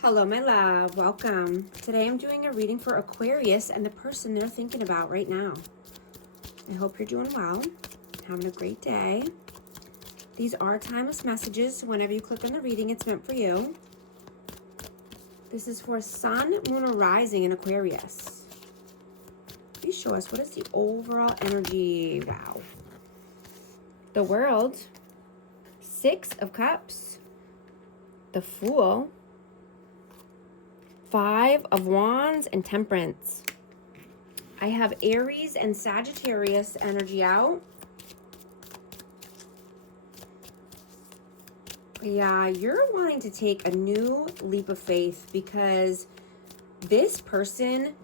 Hello, my love. Welcome. Today I'm doing a reading for Aquarius and the person they're thinking about right now. I hope you're doing well, having a great day. These are timeless messages, so whenever you click on the reading, it's meant for you. This is for Sun, Moon, or Rising in Aquarius. Please show us, what is the overall energy? Wow. The World, Six of Cups, the Fool, Five of Wands, and Temperance. I have Aries and Sagittarius energy out. Yeah, you're wanting to take a new leap of faith because this person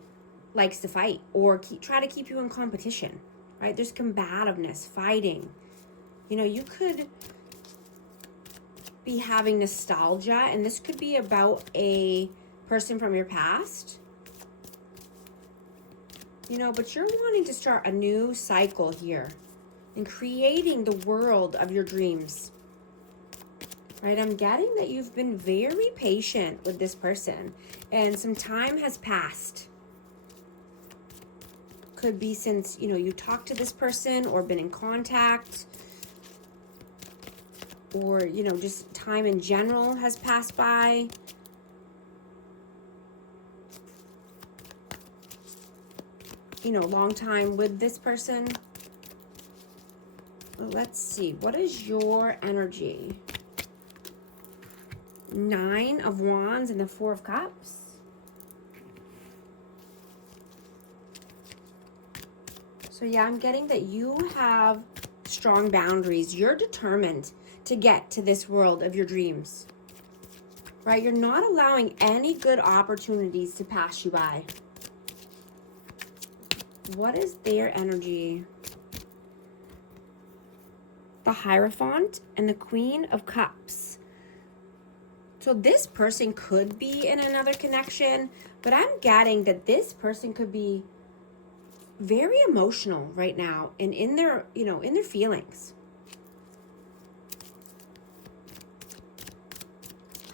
likes to fight or try to keep you in competition, right? There's combativeness, fighting. You know, you could be having nostalgia, and this could be about a person from your past, you know, but you're wanting to start a new cycle here and creating the world of your dreams, right? I'm getting that you've been very patient with this person and some time has passed. Could be since, you know, you talked to this person or been in contact, or, you know, just time in general has passed by. You know, long time with this person. Well, let's see, what is your energy? Nine of Wands and the Four of Cups. So yeah, I'm getting that you have strong boundaries. You're determined to get to this world of your dreams, right? You're not allowing any good opportunities to pass you by. What is their energy? The Hierophant and the Queen of Cups. So this person could be in another connection, but I'm getting that this person could be very emotional right now and in their, you know, in their feelings.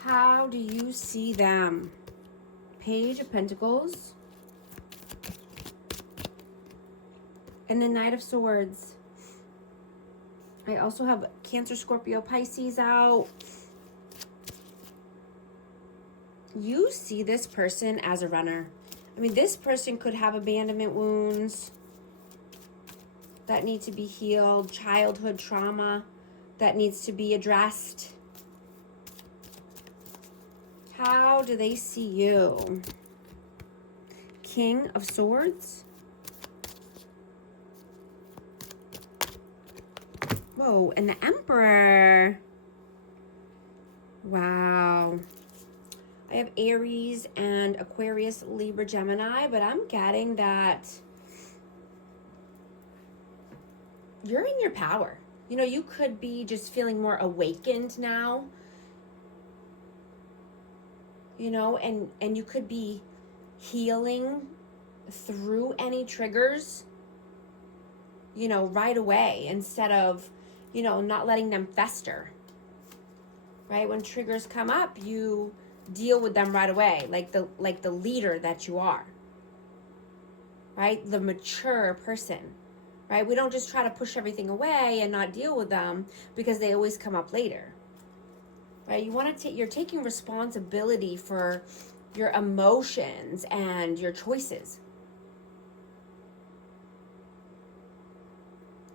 How do you see them? Page of Pentacles and the Knight of Swords. I also have Cancer, Scorpio, Pisces out. You see this person as a runner. I mean, this person could have abandonment wounds that need to be healed, childhood trauma that needs to be addressed. How do they see you? King of Swords. Whoa, and the Emperor. Wow. I have Aries and Aquarius, Libra, Gemini, but I'm getting that you're in your power. You know, you could be just feeling more awakened now, you know, and you could be healing through any triggers, you know, right away instead of, you know, not letting them fester, right? When triggers come up, you deal with them right away, like the leader that you are, right? The mature person, right? We don't just try to push everything away and not deal with them because they always come up later, right? You want to you're taking responsibility for your emotions and your choices.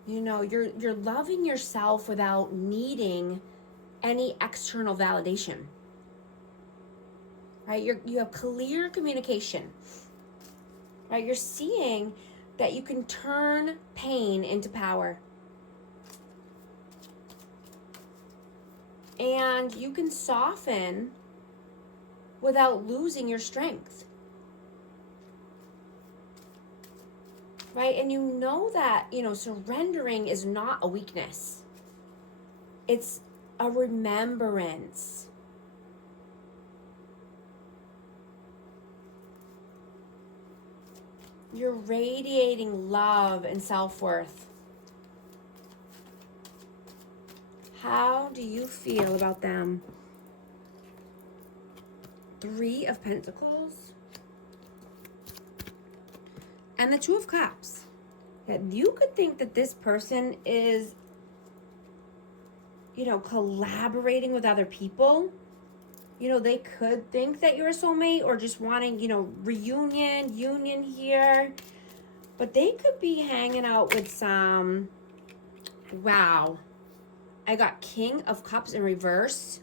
You know, you're loving yourself without needing any external validation. Right? You have clear communication. Right? You're seeing that you can turn pain into power. And you can soften without losing your strength. Right? And you know that, you know, surrendering is not a weakness. It's a remembrance. You're radiating love and self-worth. How do you feel about them? Three of Pentacles. And the Two of Cups. That you could think that this person is, you know, collaborating with other people. You know, they could think that you're a soulmate or just wanting, you know, union here. But they could be hanging out with some, wow. I got King of Cups in reverse.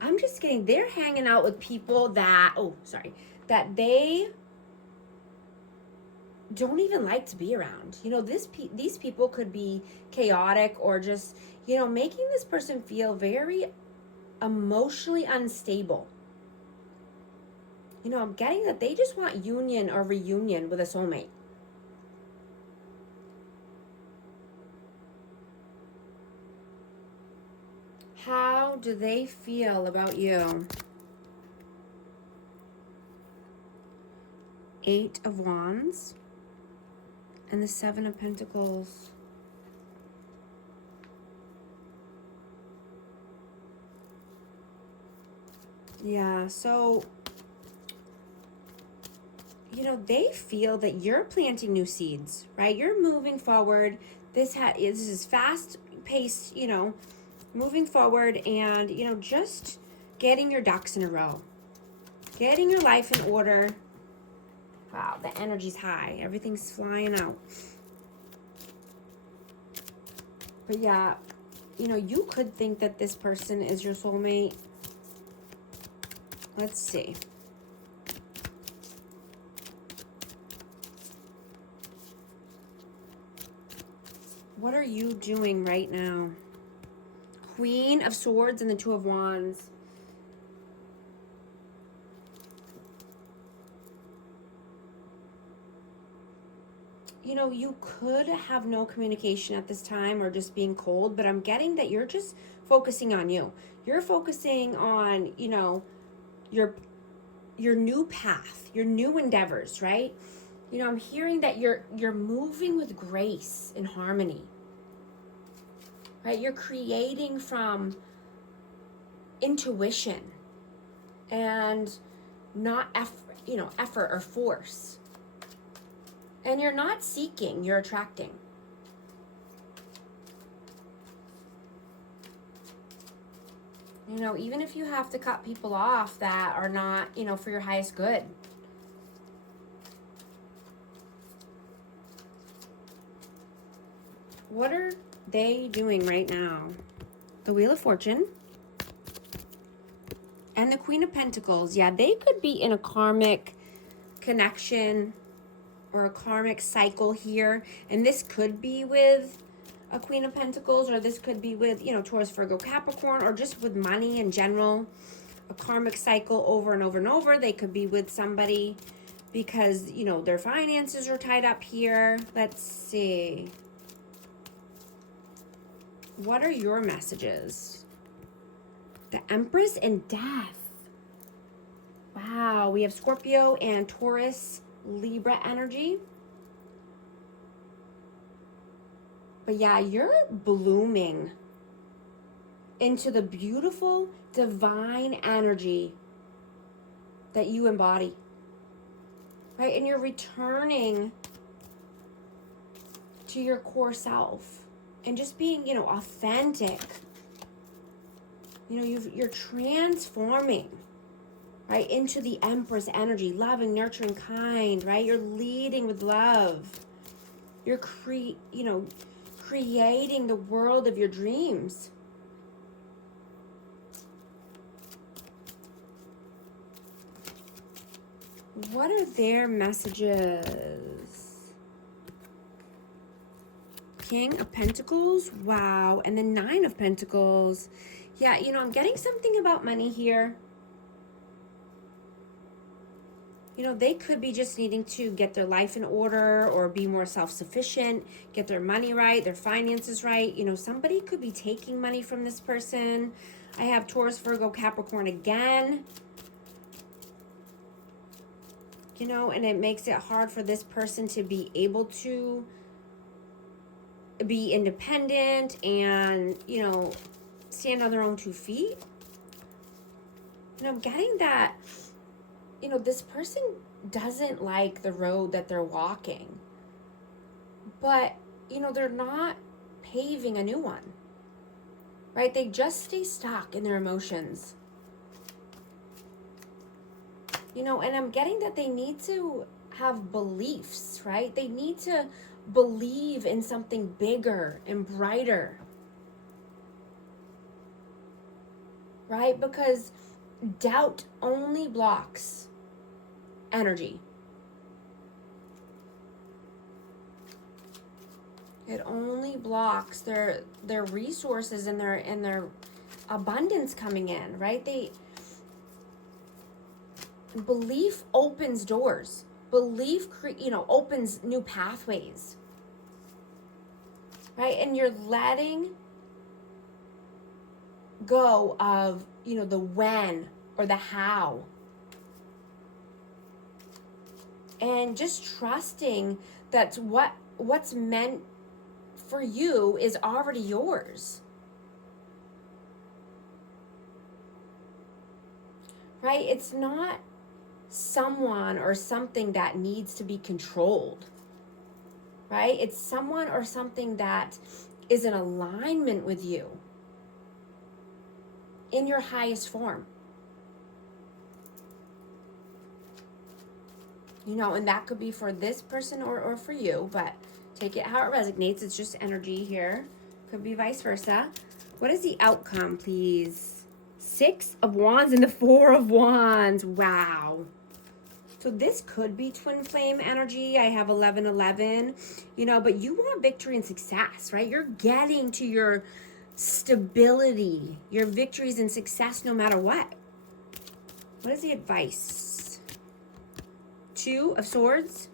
I'm just kidding. They're hanging out with people that, that they don't even like to be around. You know, these people could be chaotic or just, you know, making this person feel very emotionally unstable. You know, I'm getting that they just want union or reunion with a soulmate. How do they feel about you? Eight of Wands and the Seven of Pentacles. Yeah, so, you know, they feel that you're planting new seeds, right? You're moving forward. This is fast paced, you know, moving forward and, you know, just getting your ducks in a row. Getting your life in order. Wow, the energy's high. Everything's flying out. But yeah, you know, you could think that this person is your soulmate. Let's see. What are you doing right now? Queen of Swords and the Two of Wands. You know, you could have no communication at this time or just being cold, but I'm getting that you're just focusing on you. You're focusing on, you know, your new path, your new endeavors, right? You know, I'm hearing that you're moving with grace and harmony. Right? You're creating from intuition and not effort or force. And you're not seeking, you're attracting. You know, even if you have to cut people off that are not, you know, for your highest good. What are they doing right now? The Wheel of Fortune and the Queen of Pentacles. Yeah, they could be in a karmic connection or a karmic cycle here. And this could be with a Queen of Pentacles, or this could be with, you know, Taurus, Virgo, Capricorn, or just with money in general. A karmic cycle over and over and over. They could be with somebody because, you know, their finances are tied up here. Let's see. What are your messages? The Empress and Death. Wow, we have Scorpio and Taurus, Libra energy. But yeah, you're blooming into the beautiful divine energy that you embody. Right? And you're returning to your core self. And just being, you know, authentic. You know, you're transforming, right, into the Empress energy, loving, nurturing, kind, right? You're leading with love. You're creating the world of your dreams. What are their messages? King of Pentacles, wow, and the Nine of Pentacles. Yeah, you know, I'm getting something about money here. You know, they could be just needing to get their life in order or be more self-sufficient, get their money right, their finances right. You know, somebody could be taking money from this person. I have Taurus, Virgo, Capricorn again. You know, and it makes it hard for this person to be able to be independent and, you know, stand on their own 2 feet. I'm getting that, this person doesn't like the road that they're walking. But, they're not paving a new one. Right? They just stay stuck in their emotions. And I'm getting that they need to have beliefs, right? They need to believe in something bigger and brighter. Right? Because doubt only blocks energy. It only blocks their resources and their abundance coming in, right? Belief opens doors. Belief opens new pathways. Right? And you're letting go of, the when or the how. And just trusting that what's meant for you is already yours. Right? It's not someone or something that needs to be controlled. Right? It's someone or something that is in alignment with you in your highest form. And that could be for this person or for you, but take it how it resonates. It's just energy here. Could be vice versa. What is the outcome, please? 6 of Wands and the 4 of Wands. Wow. So this could be twin flame energy. I have 1111, but you want victory and success, right? You're getting to your stability, your victories and success no matter what. What is the advice? 2 of Swords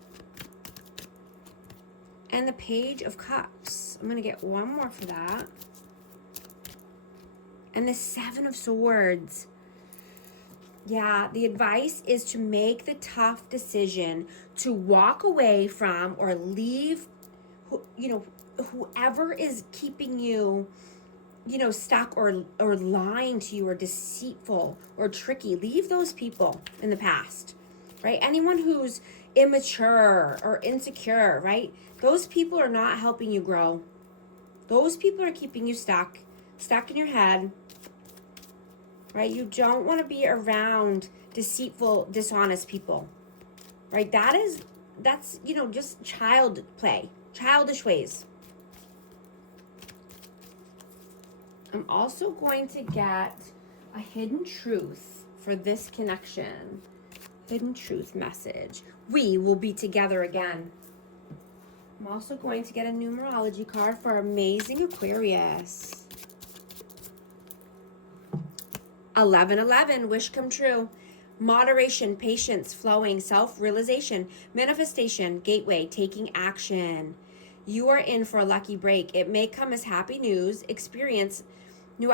and the Page of Cups. I'm going to get one more for that. And the 7 of Swords. Yeah, the advice is to make the tough decision to walk away from or leave, whoever is keeping you, stuck or lying to you or deceitful or tricky. Leave those people in the past, right? Anyone who's immature or insecure, right? Those people are not helping you grow. Those people are keeping you stuck in your head. Right? You don't want to be around deceitful, dishonest people. Right? That's, just child play, childish ways. I'm also going to get a hidden truth for this connection. Hidden truth message. We will be together again. I'm also going to get a numerology card for amazing Aquarius. 1111, wish come true. Moderation, patience, flowing, self-realization, manifestation, gateway, taking action. You are in for a lucky break. It may come as happy news, experience, new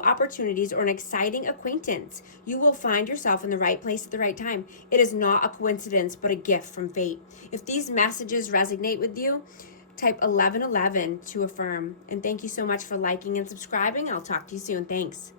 opportunities, or an exciting acquaintance. You will find yourself in the right place at the right time. It is not a coincidence, but a gift from fate. If these messages resonate with you, type 1111 to affirm. And thank you so much for liking and subscribing. I'll talk to you soon. Thanks.